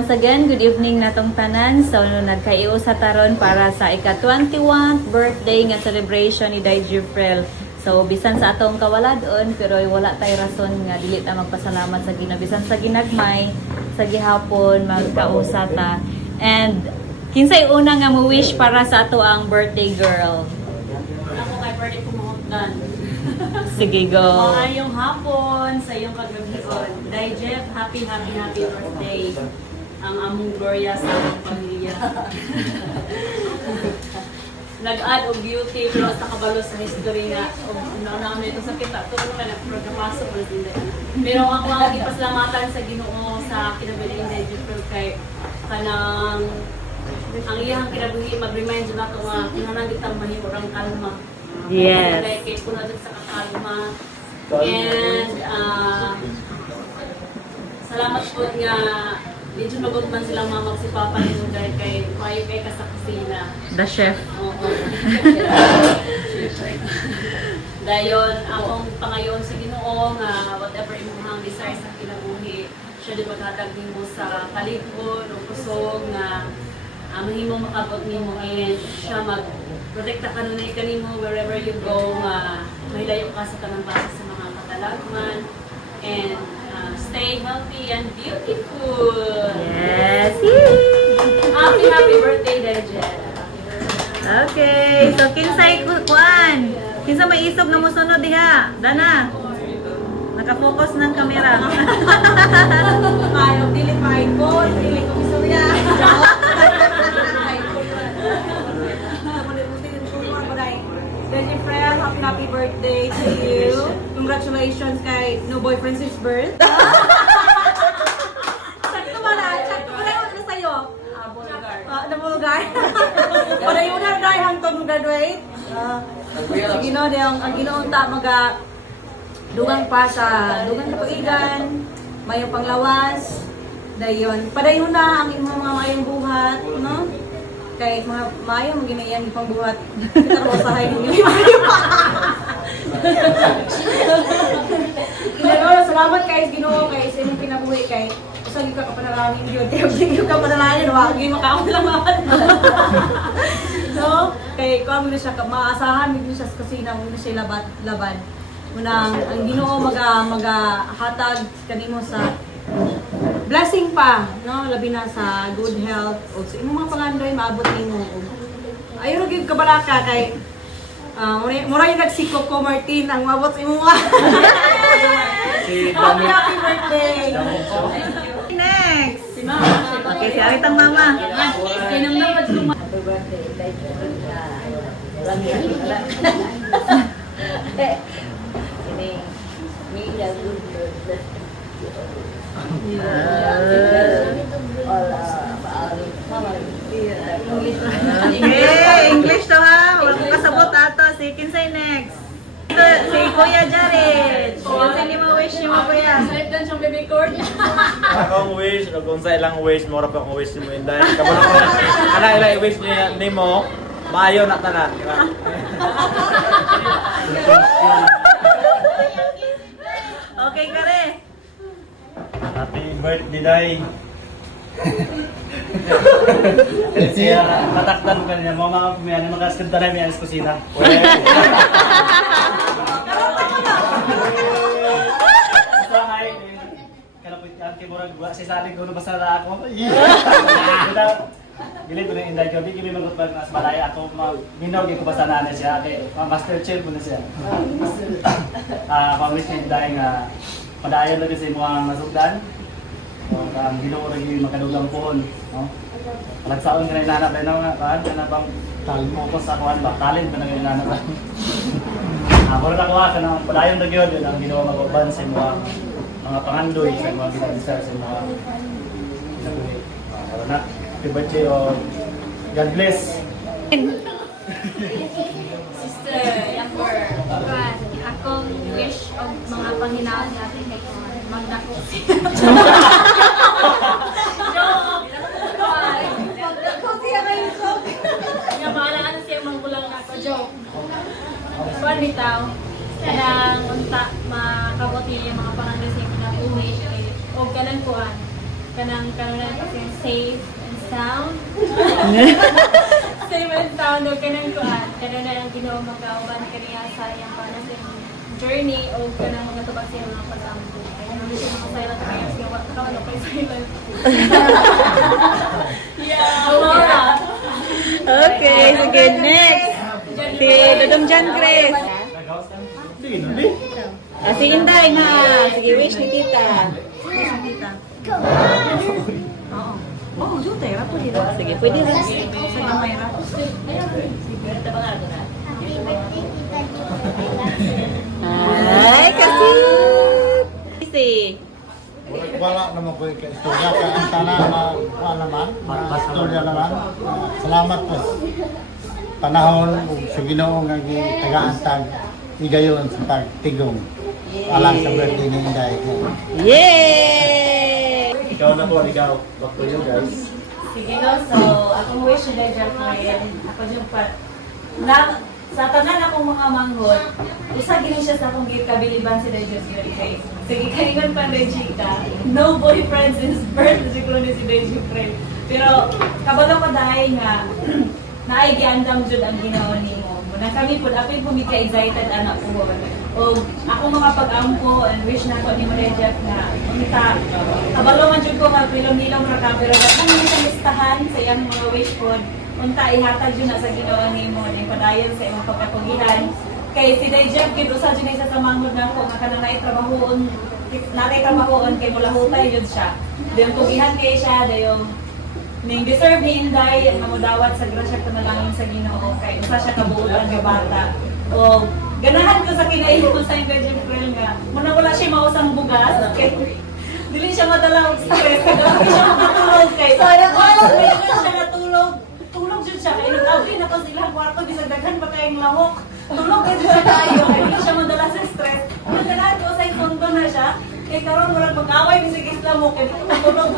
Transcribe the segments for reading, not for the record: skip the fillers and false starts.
Once again, good evening natong tanan. So, nagkaiyo sa taron para sa ika-21st birthday nga celebration ni Day Jufrel. So, bisan sa atong kawaladon, pero wala tay rason nga dili ta magpasalamat sa Ginoo. Bisan sa ginagmay, sa gihapon, magkausata. And, kinsay una nga mo wish para sa ato ang birthday girl? Ako kay birthday ko mahugdan. Sige, go. Maayong hapon sa iyong pagbabigon. Day Jeff, happy birthday. Ang among Gloria sa among pamilya. Nag-add og beauty pero sa kabalo sa history nga nauna ito sa kita tulo ka na pagpasok mo din. Pero ako ang ipasalamatan sa Ginoo sa kinabuhi ni Jeffrey kay kanang ang iyang kinabuhi mag-remind jud nato nga kinahanglan kitang mahimong kalma. Yes. Kay kuno jud sa kalma. And salamat po nga medyo nagod man silang mamag si Papa nito dahil kay mayo kay ka sa kusina. The chef. Oo. Dayon, akong pangayon sa Ginoo nga whatever imong desire sa kinabuhi, siya din maghatag nimo sa kaligod o kusog nga mahimong makabot nimo and siya mag-protekta kanunay kanimo wherever you go nga mahilayo ka sa tanang base sa mga katalagman and stay healthy and beautiful. Yes. Happy birthday, Dejet. Okay, so kinsay kuan? Kinsa may isog nga mosunod diha? Dana. Naka-focus ng kamera. Kayo, dili pa iPhone, dili ko istorya. Friend, happy birthday to you. Congratulations kay No Boyfriend Since Birth. Sakto ba na? Sakto ba na yung sa'yo? Nabulgar. Para yung na hangtong graduate. Sige no, ang ginoon ta dugang pa sa dugang kapuigan, mayong panglawas. Dayon, padayon na ang imong mga mayong buhat, no? Kay mga mayo mo ginayan ipang buhat kita ro sa hay mo mayo. Pero salamat kay Ginoo kay sa imong kinabuhi kay usa gyud ka kapanalangin gyud kay gyud ka panalangin wa gyud makaulaman. So, kay ko mo siya maasahan mo siya sa kusina mo siya laban. Munang ang Ginoo hatag kanimo sa blessing pa, no? Labi na sa good health o sa imong mga pangandoy maabot nimo. Ayo ra gyud kabalaka kay mura yung nagsikop ko Martin ang maabot sa imong. Happy birthday. Next. Si Mama. Okay, si Aritang mama. Kinamdam pa dito. Happy birthday, ini Mila Okay, English to ha. Wala ko kasabot ato. Si kinsay next. Ito, si Kuya Jared. Kinsay ni mo wish ni mo Kuya. Slip down siyang baby cord. Akong wish, kung sa ilang wish, mura pa akong wish ni mo Inday. Kabalo ko, ilang wish ni mo, maayo na tanan. Okay, Kare. Happy birthday, Day. Siya, mataktan ka niya. Mga pamiyan, makaskinta na yung kusina. Si saling ko nabasa na ako. Gilid ko na Inday ko. Di kami magutbag na malaya ako. Minaw ko basa na siya. Master chill ko na siya. Pang-wish ni Inday nga padayon lagi sa mga masugdan. Ang Ginoo ra gyud makadugang pohon, no? Palagsaon ka na inanap na nga paan kana bang focus sa kuan ba talent ba nang inanap. Wala na kuha ka nang padayon ra gyud ang Ginoo maguban sa mga pangandoy sa mga ginagisa sa mga kinabuhi. Wala na. Happy birthday o God bless. Sister, younger. Akong wish o mga panghinaan natin kay magdako. Nga maalaan siya manggulang ako, joke. Kuan bitaw. Kanang unta makabuti yung mga pangandoy sa kinabuhi o kanang kuan. kanang kasi safe and sound. Safe and sound o kanang kuan. Kanang na ang Ginoo magkauban kaniya sa iyang para sa iyang journey o kanang magatubag sa iyang mga pag-ampo. Ay naman siya mga silent prayers nga wa ka ano kay silent. Okay, sige, next. Si Dodong John Chris. Si Inday na. Sige, wish ni tita. Wish ni tita. Oo. Oh, jute, rapo dito. Sige, pwede rin. Sa gamay ra. Ay, kasi. Si. Wala naman ko yung istorya. Kaya ang tana na naman, na istorya naman. Salamat po. Panahon sa Ginoo nga taga-antag igayon sa pagtigong alang sa birthday ni Inday. Yay! Ikaw na po, ikaw. Back to you guys. Sige no, so akong wish ni Deja friend, ako dyan pa, na, sa tanan akong mga manghod, isa gini siya sa akong kabiliban si Deja friend. Sige, kaningon pa Deja no boyfriend since birth, siguro ni si Deja friend. Pero, kabalo ko dahil nga, naigiandam jud ang ginawa nimo. Muna kami po, ako yung pumika-excited anak ko. O ako mga pag-ampo and wish na ko ni Maria Jeff na umita. Kabalo man jud ko nga pilong-ilong ra ka pero kami sa listahan sa iyang mga wish po. Unta ihatag jud na sa ginawa nimo ni padayon sa imong pagkapugihan. Kay si Jeff gid usa jud sa manghod na ko nga kanang naitrabahoon kay mulahutay jud siya. Dayon pugihan kay siya dayon ning deserve ni Inday ang mamudawat sa grasya ko na lang sa Ginoo kay usa siya kabuutan nga bata. O ganahan ko sa kinaihon ko sa Inday friend nga muna wala siya mausang bugas kay dili siya madala og stress kay dili siya makatulog kay wala siya natulog tulog jud siya kay nag-away na pa sila kwarto bisag daghan pa kayong lahok tulog jud siya kayo kay dili siya madala sa stress ganahan ko sa fondo na siya kay karon murag mag-away bisag isla mo kay dili matulog.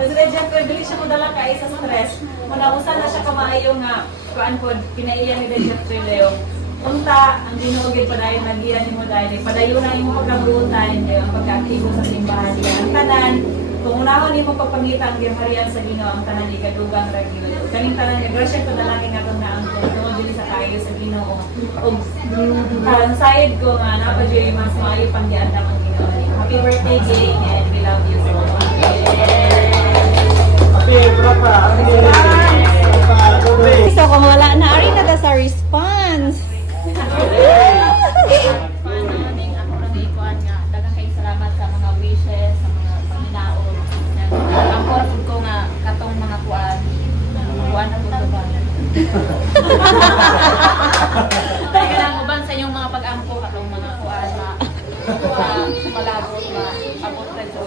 Kasi Jeffrey, dili siya mo dala kay sa stress. Muna usa na siya kamaayo nga kuan pod kinaiya ni Jeffrey Leo. Unta ang Ginoo gid padayon nagiya nimo dahil padayon na imo pagkabuutan ang pagkakigo sa simbahan diya. Ang tanan kung unahon nimo pagpangita ang giharian sa Ginoo ang tanan igadugang ra gyud. Kaning tanan grasya ko dalangin nga na ang tungod dili sa kayo sa Ginoo. Ug ang side ko nga napadyoy mas maayo pang giandam ang Ginoo. Happy birthday, Jay, and we love you so much. So kung wala na, ari na ta sa response. Maraming ako nang ikuan nga daghang kay salamat sa mga wishes, sa mga panghinaot. Ang purpose ko nga katong mga kuan na to ba. Kaya lang uban sa inyong mga pag-ampo katong mga kuan na malabot na abot ka sa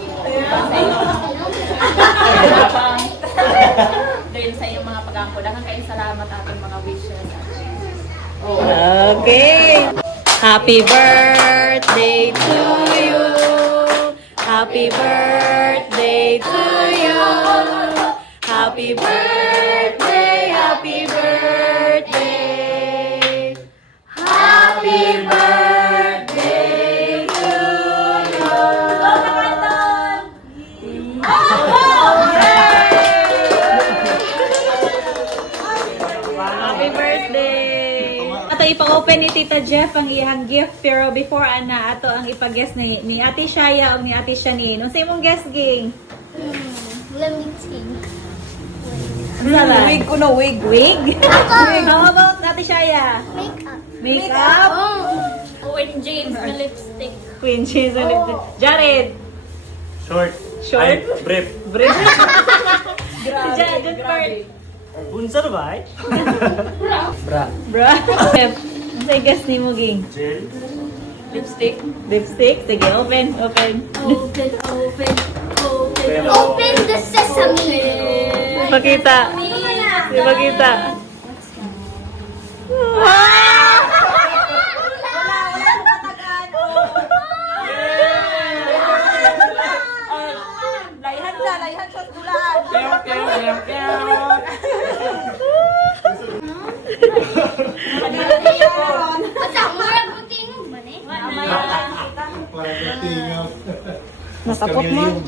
dahil sa iyong mga pag-ampo. Daghang kay salamat ating mga wishes. Okay. Happy birthday to you. Happy birthday to you. Happy birthday, happy birthday. Happy birthday to you. Happy birthday! Ato ipa-open ni Tita Jeff ang iyang gift pero before ana ato ang ipa-guess ni Ate Shaya o ni Ate Shanin. Unsa imong guess ging? Let me think. Wig ko no wig. Wig? How about Ate Shaya? Makeup. Makeup? Owen James na lipstick. Queen cheese and lipstick. Jared! Short. Short? Ay, brief. Brief? Good part. Bunsa na ba eh? Bra. Bro. Unsa guess ni mo ging? Gel. Lipstick? Lipstick? Sige, open. Open. Pero, Open the sesame. Pakita. Pakita. Layhan sa bulan. Asa mura buting mo ne? Parang tingog. Nakapot mo.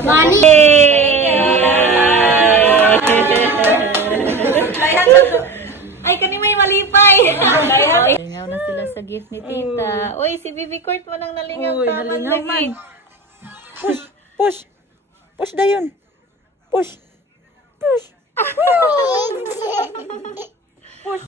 Money! Ay, kani may malipay. Lingaw na sila sa gift ni tita. Uy, si Bibi Court mo nang nalingaw. Uy, Tama nalingaw lagi. man. Push. Push dayon. Push. Push.